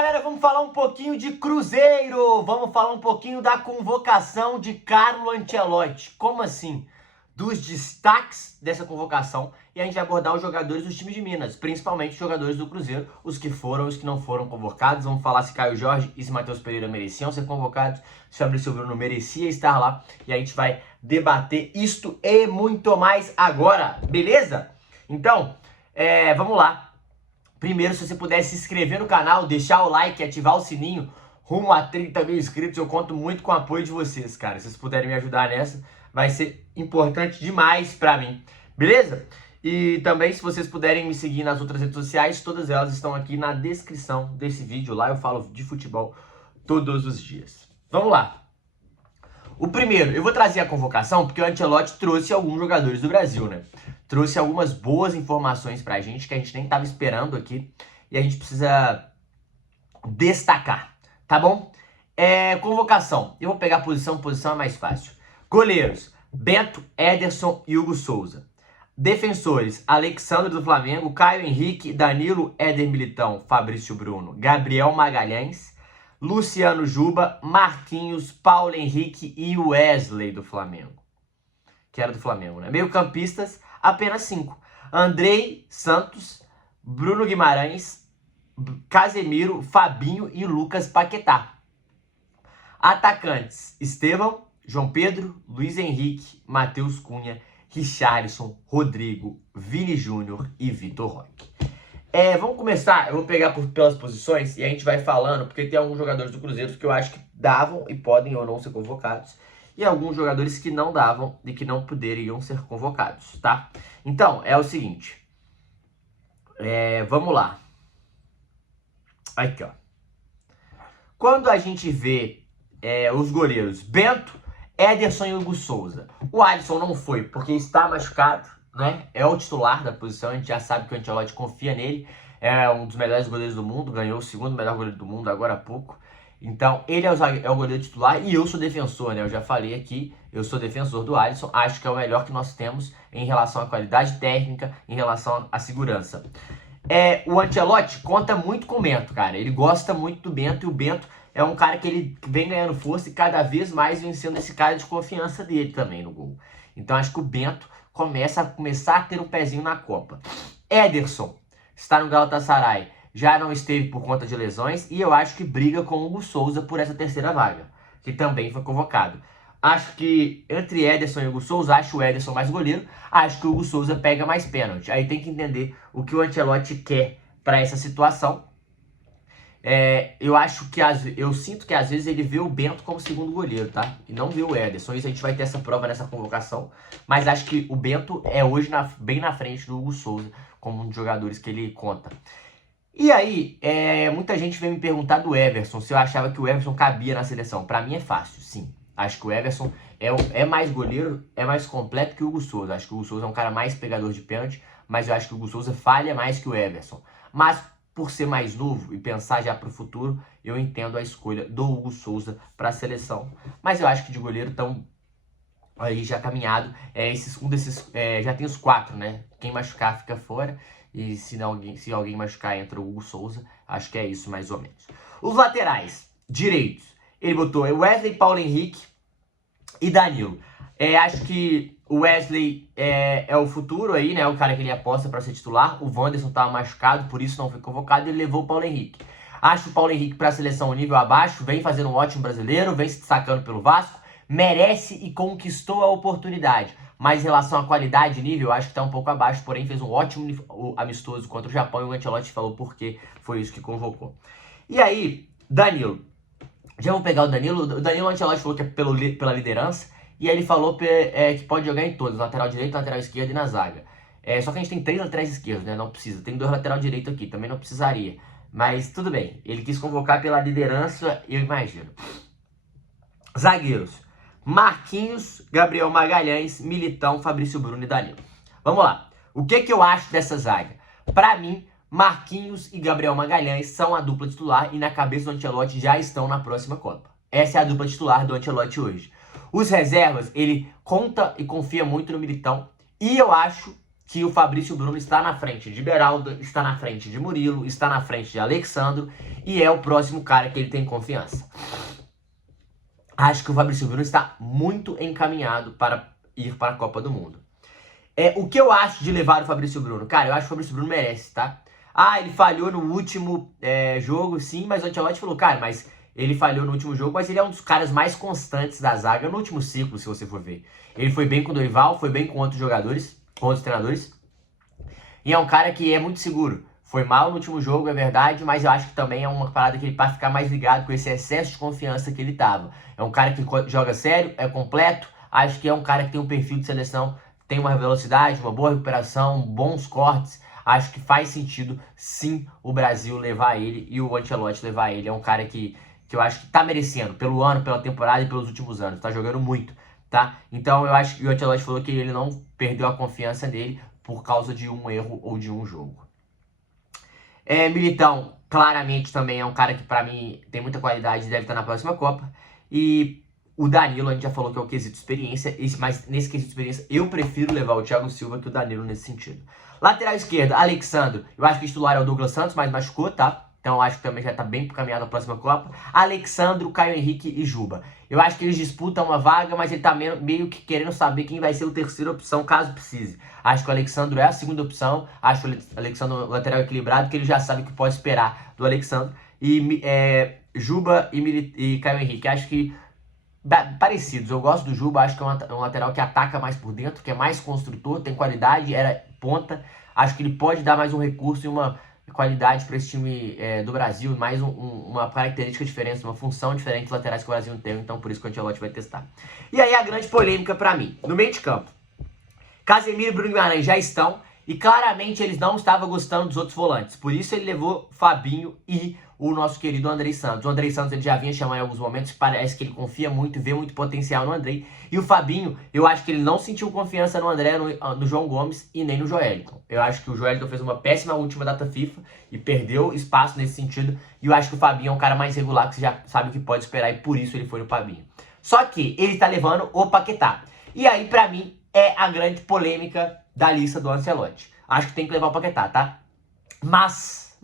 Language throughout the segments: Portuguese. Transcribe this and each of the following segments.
galera, vamos falar um pouquinho de Cruzeiro, vamos falar um pouquinho da convocação de Carlo Ancelotti. Como assim? Dos destaques dessa convocação, e a gente vai abordar os jogadores dos times de Minas, principalmente os jogadores do Cruzeiro, os que foram e os que não foram convocados. Vamos falar se Caio Jorge e se Matheus Pereira mereciam ser convocados, se Fabrício Bruno merecia estar lá, e a gente vai debater isto e muito mais agora, beleza? Então, vamos lá. Primeiro, se você puder se inscrever no canal, deixar o like, ativar o sininho, rumo a 30 mil inscritos, eu conto muito com o apoio de vocês, cara. Se vocês puderem me ajudar nessa, vai ser importante demais pra mim, beleza? E também, se vocês puderem me seguir nas outras redes sociais, todas elas estão aqui na descrição desse vídeo. Lá eu falo de futebol todos os dias. Vamos lá. O primeiro, eu vou trazer a convocação porque o Ancelotti trouxe alguns jogadores do Brasil, né? Trouxe algumas boas informações pra gente que a gente nem tava esperando aqui e a gente precisa destacar, tá bom? Convocação. Eu vou pegar posição é mais fácil. Goleiros, Bento, Ederson e Hugo Souza. Defensores, Alexandre do Flamengo, Caio Henrique, Danilo, Éder Militão, Fabrício Bruno, Gabriel Magalhães, Luciano Juba, Marquinhos, Paulo Henrique e Wesley do Flamengo. Que era do Flamengo, né? Meio-campistas, apenas 5. Andrei Santos, Bruno Guimarães, Casemiro, Fabinho e Lucas Paquetá. Atacantes, Estevão, João Pedro, Luiz Henrique, Matheus Cunha, Richarlison, Rodrigo, Vini Júnior e Vitor Roque. Vamos começar, eu vou pegar pelas posições e a gente vai falando, porque tem alguns jogadores do Cruzeiro que eu acho que davam e podem ou não ser convocados, e alguns jogadores que não davam e que não poderiam ser convocados, tá? Então, é o seguinte, vamos lá. Aqui, ó. Quando a gente vê os goleiros Bento, Ederson e Hugo Souza, o Alisson não foi porque está machucado, né? É o titular da posição, a gente já sabe que o Ancelotti confia nele, é um dos melhores goleiros do mundo, ganhou o segundo melhor goleiro do mundo agora há pouco. Então, ele é o goleiro titular e eu sou defensor, né? Eu já falei aqui, eu sou defensor do Alisson, acho que é o melhor que nós temos em relação à qualidade técnica, em relação à segurança. O Ancelotti conta muito com o Bento, cara, ele gosta muito do Bento e o Bento é um cara que ele vem ganhando força e cada vez mais vem sendo esse cara de confiança dele também no gol. Então, acho que o Bento começa a ter um pezinho na Copa. Ederson está no Galatasaray, já não esteve por conta de lesões e eu acho que briga com o Hugo Souza por essa terceira vaga, que também foi convocado. Acho que entre Ederson e Hugo Souza, acho o Ederson mais goleiro, acho que o Hugo Souza pega mais pênalti. Aí tem que entender o que o Ancelotti quer para essa situação. Eu sinto que às vezes ele vê o Bento como segundo goleiro, tá? E não vê o Ederson. Isso a gente vai ter essa prova nessa convocação. Mas acho que o Bento é hoje bem na frente do Hugo Souza, como um dos jogadores que ele conta. E aí, muita gente veio me perguntar do Everson, se eu achava que o Everson cabia na seleção. Pra mim é fácil, sim. Acho que o Everson é mais goleiro, é mais completo que o Hugo Souza. Acho que o Hugo Souza é um cara mais pegador de pênalti, mas eu acho que o Hugo Souza falha mais que o Everson. Mas por ser mais novo e pensar já para o futuro, eu entendo a escolha do Hugo Souza para a seleção. Mas eu acho que de goleiro estão aí já caminhado. Já tem os 4, né? Quem machucar fica fora. E se alguém machucar, entra o Hugo Souza. Acho que é isso mais ou menos. Os laterais direitos, ele botou Wesley, Paulo Henrique e Danilo. Acho que o Wesley é o futuro aí, né? O cara que ele aposta para ser titular. O Wanderson estava machucado, por isso não foi convocado. E ele levou o Paulo Henrique. Acho o Paulo Henrique para a seleção nível abaixo. Vem fazendo um ótimo brasileiro. Vem se destacando pelo Vasco. Merece e conquistou a oportunidade. Mas em relação à qualidade e nível, acho que está um pouco abaixo. Porém, fez um ótimo amistoso contra o Japão. E o Ancelotti falou por que foi isso que convocou. E aí, Danilo. Já vou pegar o Danilo. O Danilo, o Ancelotti falou que é pela liderança. E aí ele falou que pode jogar em todos, lateral direito, lateral esquerdo e na zaga. Só que a gente tem 3 laterais esquerdos, né? Não precisa. Tem 2 lateral direito aqui, também não precisaria. Mas tudo bem, ele quis convocar pela liderança, eu imagino. Zagueiros, Marquinhos, Gabriel Magalhães, Militão, Fabrício Bruno e Danilo. Vamos lá, o que eu acho dessa zaga? Pra mim, Marquinhos e Gabriel Magalhães são a dupla titular e na cabeça do Ancelotti já estão na próxima Copa. Essa é a dupla titular do Ancelotti hoje. Os reservas, ele conta e confia muito no Militão. E eu acho que o Fabrício Bruno está na frente de Beraldo, está na frente de Murilo, está na frente de Alexandro e é o próximo cara que ele tem confiança. Acho que o Fabrício Bruno está muito encaminhado para ir para a Copa do Mundo. O que eu acho de levar o Fabrício Bruno? Cara, eu acho que o Fabrício Bruno merece, tá? Ele falhou no último jogo, sim, mas o Ancelotti falou, cara, mas ele falhou no último jogo, mas ele é um dos caras mais constantes da zaga no último ciclo, se você for ver. Ele foi bem com o Dorival, foi bem com outros jogadores, com outros treinadores, e é um cara que é muito seguro. Foi mal no último jogo, é verdade, mas eu acho que também é uma parada que ele pode ficar mais ligado com esse excesso de confiança que ele tava. É um cara que joga sério, é completo, acho que é um cara que tem um perfil de seleção, tem uma velocidade, uma boa recuperação, bons cortes. Acho que faz sentido, sim, o Brasil levar ele e o Ancelotti levar ele. É um cara que eu acho que tá merecendo, pelo ano, pela temporada e pelos últimos anos. Tá jogando muito, tá? Então eu acho que o Ancelotti falou que ele não perdeu a confiança nele por causa de um erro ou de um jogo. Militão, claramente também é um cara que pra mim tem muita qualidade e deve estar na próxima Copa. E o Danilo, a gente já falou que é o quesito experiência, mas nesse quesito experiência eu prefiro levar o Thiago Silva que o Danilo nesse sentido. Lateral esquerda, Alexandro, eu acho que o titular é o Douglas Santos, mas machucou, tá? Então eu acho que também já tá bem caminhado a próxima Copa. Alexandro, Caio Henrique e Juba. Eu acho que eles disputam uma vaga, mas ele tá meio que querendo saber quem vai ser a terceira opção, caso precise. Acho que o Alexandro é a segunda opção. Acho o Alexandro lateral equilibrado, que ele já sabe o que pode esperar do Alexandro. E Juba e Caio Henrique. Acho que parecidos. Eu gosto do Juba, acho que é um lateral que ataca mais por dentro, que é mais construtor, tem qualidade, era ponta. Acho que ele pode dar mais um recurso e uma qualidade para esse time do Brasil, mais uma característica diferente, uma função diferente dos laterais que o Brasil tem, então por isso que o Ancelotti vai testar. E aí a grande polêmica para mim, no meio de campo. Casemiro e Bruno Guimarães já estão, e claramente eles não estavam gostando dos outros volantes, por isso ele levou Fabinho e o nosso querido Andrei Santos. O Andrei Santos ele já vinha chamando em alguns momentos, parece que ele confia muito, vê muito potencial no Andrei. E o Fabinho, eu acho que ele não sentiu confiança no André, no João Gomes e nem no Joelito. Eu acho que o Joelito fez uma péssima última data FIFA e perdeu espaço nesse sentido. E eu acho que o Fabinho é um cara mais regular, que você já sabe o que pode esperar e por isso ele foi no Fabinho. Só que ele tá levando o Paquetá. E aí, pra mim, é a grande polêmica da lista do Ancelotti. Acho que tem que levar o Paquetá, tá? Mas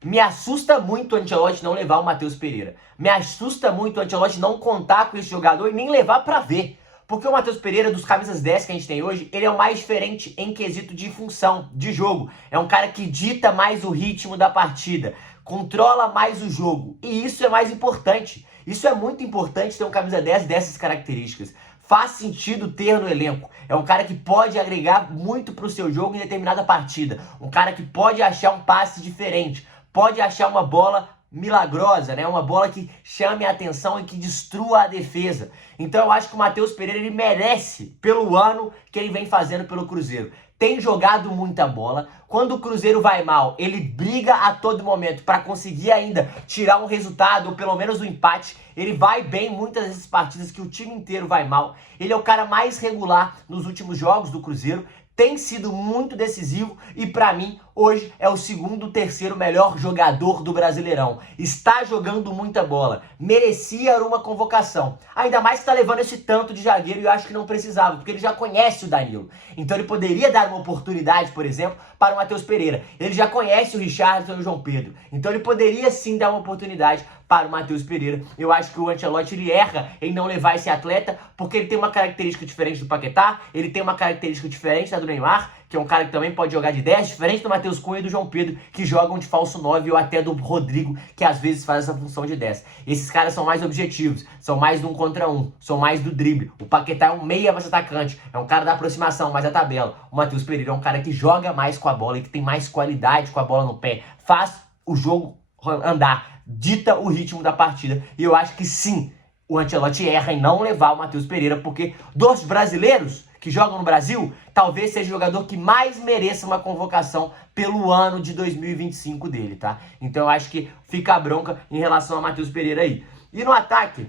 me assusta muito o Ancelotti não levar o Matheus Pereira. Me assusta muito o Ancelotti não contar com esse jogador e nem levar pra ver. Porque o Matheus Pereira, dos camisas 10 que a gente tem hoje, ele é o mais diferente em quesito de função, de jogo. É um cara que dita mais o ritmo da partida, controla mais o jogo. E isso é mais importante. Isso é muito importante ter um camisa 10 dessas características. Faz sentido ter no elenco. É um cara que pode agregar muito pro seu jogo em determinada partida. Um cara que pode achar um passe diferente. Pode achar uma bola milagrosa, né? Uma bola que chame a atenção e que destrua a defesa. Então eu acho que o Matheus Pereira ele merece pelo ano que ele vem fazendo pelo Cruzeiro. Tem jogado muita bola. Quando o Cruzeiro vai mal, ele briga a todo momento para conseguir ainda tirar um resultado ou pelo menos um empate. Ele vai bem muitas dessas partidas que o time inteiro vai mal. Ele é o cara mais regular nos últimos jogos do Cruzeiro. Tem sido muito decisivo e pra mim hoje é o segundo, terceiro melhor jogador do Brasileirão. Está jogando muita bola, merecia uma convocação. Ainda mais que tá levando esse tanto de zagueiro e eu acho que não precisava, porque ele já conhece o Danilo. Então ele poderia dar uma oportunidade, por exemplo, para o Matheus Pereira. Ele já conhece o Richarlison e o João Pedro. Então ele poderia sim dar uma oportunidade para o Matheus Pereira. Eu acho que o Ancelotti ele erra em não levar esse atleta, porque ele tem uma característica diferente do Paquetá, ele tem uma característica diferente da do Neymar, que é um cara que também pode jogar de 10, diferente do Matheus Cunha e do João Pedro, que jogam de falso 9, ou até do Rodrigo, que às vezes faz essa função de 10. Esses caras são mais objetivos, são mais do 1 contra 1, são mais do drible. O Paquetá é um meia mais atacante, é um cara da aproximação, mais da tabela. O Matheus Pereira é um cara que joga mais com a bola e que tem mais qualidade com a bola no pé, faz o jogo andar, dita o ritmo da partida. E eu acho que sim, o Ancelotti erra em não levar o Matheus Pereira, porque dos brasileiros que jogam no Brasil, talvez seja o jogador que mais mereça uma convocação pelo ano de 2025 dele, tá? Então eu acho que fica a bronca em relação ao Matheus Pereira aí. E no ataque,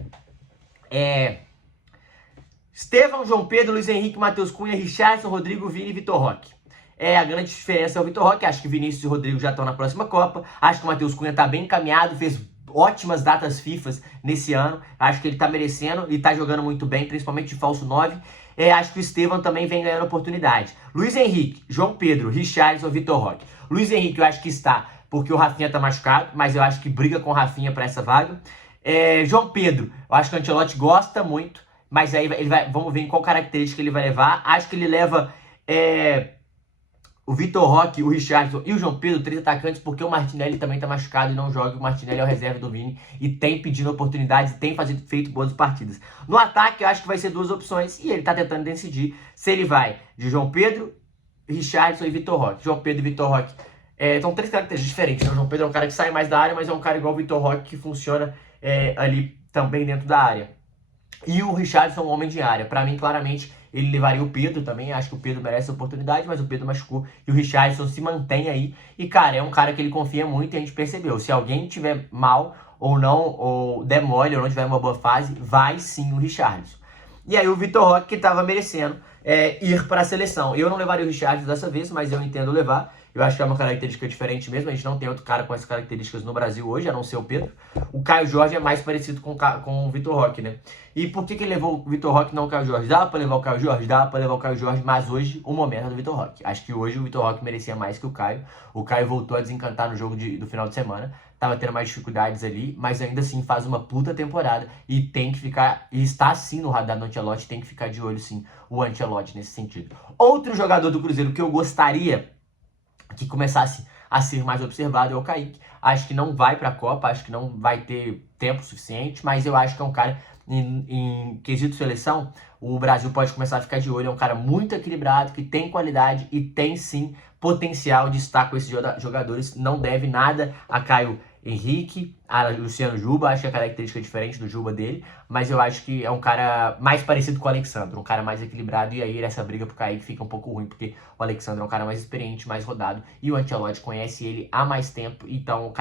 Estevão, João Pedro, Luiz Henrique, Matheus Cunha, Richarlison, Rodrigo, Vini e Vitor Roque. A grande diferença é o Vitor Roque. Acho que Vinícius e Rodrigo já estão na próxima Copa. Acho que o Matheus Cunha tá bem encaminhado, fez ótimas datas FIFA nesse ano. Acho que ele tá merecendo e tá jogando muito bem, principalmente de falso 9. Acho que o Estevão também vem ganhando oportunidade. Luiz Henrique, João Pedro, Richarlison, Vitor Roque. Luiz Henrique eu acho que está porque o Rafinha tá machucado, mas eu acho que briga com o Rafinha para essa vaga. João Pedro, eu acho que o Ancelotti gosta muito, mas aí vamos ver em qual característica ele vai levar. Acho que ele leva o Vitor Roque, o Richarlison e o João Pedro, 3 atacantes, porque o Martinelli também tá machucado e não joga. O Martinelli é o reserva do Vini e tem pedindo oportunidades e tem feito boas partidas. No ataque, eu acho que vai ser 2 opções e ele tá tentando decidir se ele vai de João Pedro, Richarlison e Vitor Roque. João Pedro e Vitor Roque são 3 características diferentes. Né? O João Pedro é um cara que sai mais da área, mas é um cara igual o Vitor Roque que funciona ali também dentro da área. E o Richarlison é um homem de área. Pra mim, claramente, ele levaria o Pedro também. Acho que o Pedro merece a oportunidade, mas o Pedro machucou. E o Richarlison se mantém aí. E, cara, é um cara que ele confia muito e a gente percebeu. Se alguém tiver mal ou não, ou der mole, ou não tiver uma boa fase, vai sim o Richarlison. E aí o Vitor Roque, que tava merecendo ir para a seleção. Eu não levaria o Richarlison dessa vez, mas eu entendo levar. Eu acho que é uma característica diferente mesmo. A gente não tem outro cara com essas características no Brasil hoje, a não ser o Pedro. O Caio Jorge é mais parecido com o Vitor Roque, né? E por que ele levou o Vitor Roque e não o Caio Jorge? Dá pra levar o Caio Jorge? Dá pra levar o Caio Jorge, mas hoje o momento é do Vitor Roque. Acho que hoje o Vitor Roque merecia mais que o Caio. O Caio voltou a desencantar no jogo do final de semana. Tava tendo mais dificuldades ali, mas ainda assim faz uma puta temporada e tem que ficar, e está sim no radar do Ancelotti, tem que ficar de olho sim o Ancelotti nesse sentido. Outro jogador do Cruzeiro que eu gostaria que começasse a ser mais observado é o Kaique. Acho que não vai pra Copa, acho que não vai ter tempo suficiente, mas eu acho que é um cara, em quesito seleção, o Brasil pode começar a ficar de olho. É um cara muito equilibrado, que tem qualidade e tem sim potencial de estar com esses jogadores. Não deve nada a Caio Henrique, a Luciano Juba. Acho que a característica é diferente do Juba dele, mas eu acho que é um cara mais parecido com o Alexandre, um cara mais equilibrado, e aí essa briga pro Kaique fica um pouco ruim, porque o Alexandre é um cara mais experiente, mais rodado, e o Ancelotti conhece ele há mais tempo, então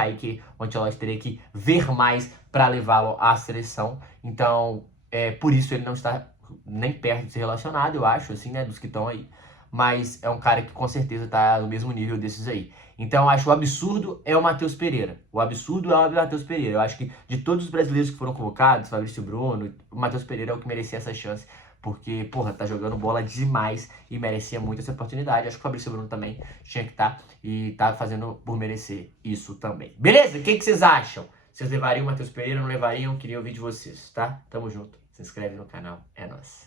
o Ancelotti teria que ver mais para levá-lo à seleção. Então, por isso ele não está nem perto de ser relacionado, eu acho, assim, né, dos que estão aí. Mas é um cara que com certeza tá no mesmo nível desses aí. Então eu acho o absurdo é o Matheus Pereira. O absurdo é o Matheus Pereira. Eu acho que de todos os brasileiros que foram convocados, Fabrício Bruno, o Matheus Pereira é o que merecia essa chance. Porque, porra, tá jogando bola demais e merecia muito essa oportunidade. Acho que o Fabrício Bruno também tinha que estar e tá fazendo por merecer isso também. Beleza? O que vocês acham? Vocês levariam o Matheus Pereira ou não levariam? Queria ouvir de vocês, tá? Tamo junto. Se inscreve no canal. É nóis.